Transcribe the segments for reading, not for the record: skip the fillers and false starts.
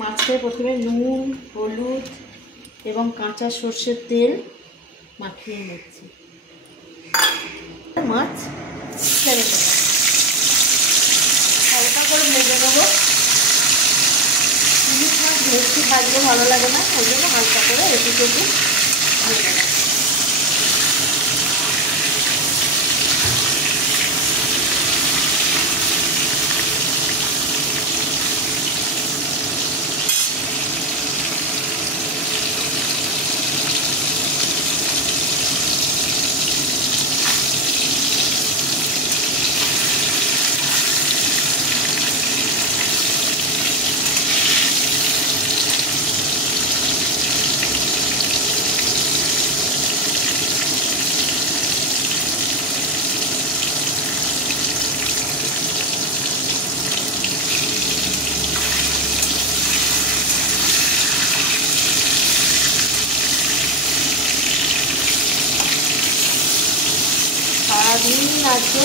মাছটায় প্রথমে নুন, হলুদ এবং কাঁচা সর্ষের তেল মাখিয়ে নিচ্ছি। মাছ ছেড়ে দেবো, হালকা করে ভেজে নেবো। ইলিশ মাছ বেশি ভাজলে ভালো লাগে না, ওই জন্য হালকা করে একটু একটু ভেজে নেবো। সারাদিন আজকে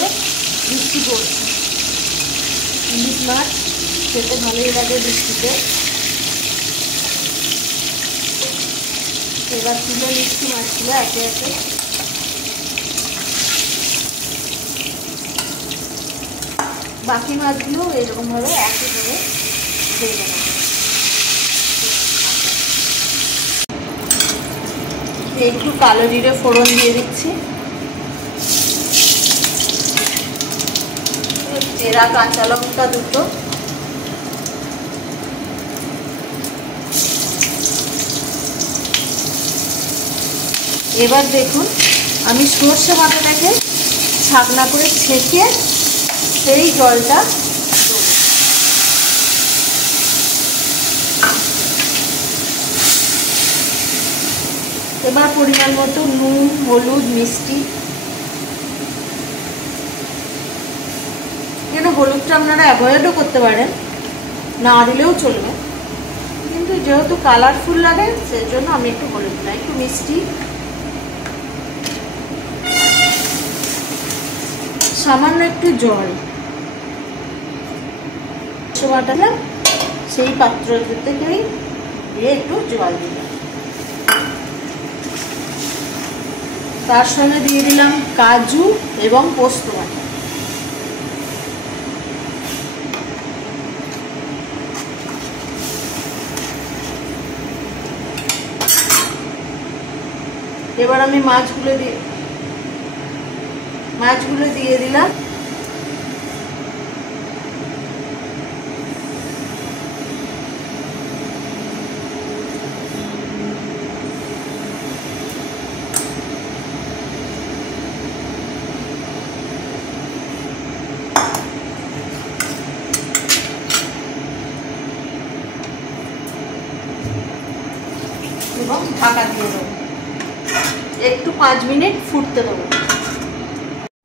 বৃষ্টি পড়ছে, ইলিশ মাছ খেতে ভালোই লাগে বৃষ্টিতে। এবার তুলে নিচ্ছি মাছগুলো একে একে। বাকি মাছগুলো এরকমভাবে একই করে ভেজে নেব। একটু কালো জিরে ফোড়ন দিয়ে দিচ্ছি, চেরা কাঁচা লঙ্কা দুটো, এবার দেখুন আমি সর্ষে বাটাটাকে ছাকনা করে ছেঁকে সেই জলটা এবার পরিমাণ মতো নুন, হলুদ, মিষ্টি। কেন হলুদটা আপনারা অ্যাভয়েডও করতে পারেন, না দিলেও চলবে, কিন্তু যেহেতু কালারফুল লাগে সেজন্য আমি একটু হলুদ দিলাম। একটু মিষ্টি, সামান্য একটু জল, বাটালাম সেই পাত্র থেকেই দিয়ে একটু জল দিলাম। তার সঙ্গে দিয়ে দিলাম কাজু এবং পোস্ত বাটা। এবার আমি মাছগুলো দিয়ে দিলাম। এবং ঢাকা দিয়ে দেবো, একটু 5 মিনিট ফুটতে দেবো।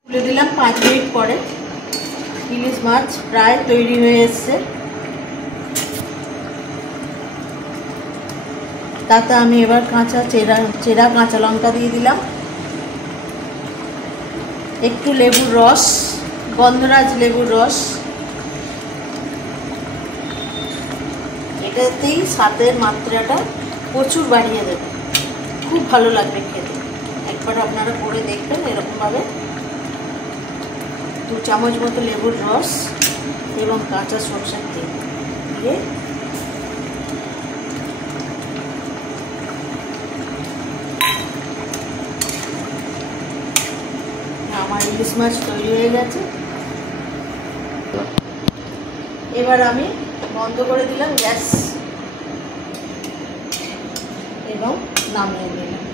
তুলে দিলাম 5 মিনিট পরে। ইলিশ মাছ প্রায় তৈরি হয়ে এসছে। তাতে আমি এবার চেরা কাঁচা লঙ্কা দিয়ে দিলাম, একটু লেবুর রস, গন্ধরাজ লেবুর রস। এটাতেই স্বাদের মাত্রাটা প্রচুর বাড়িয়ে দেবে, খুব ভালো লাগবে খেতে। একবার আপনারা করে দেখবেন এরকমভাবে। 2 চামচ মতো লেবুর রস এবং কাঁচা সরষের তেল দিয়ে আমার ইলিশ মাছ তৈরি হয়ে গেছে। এবার আমি বন্ধ করে দিলাম গ্যাস এবং নামিয়ে নিলাম।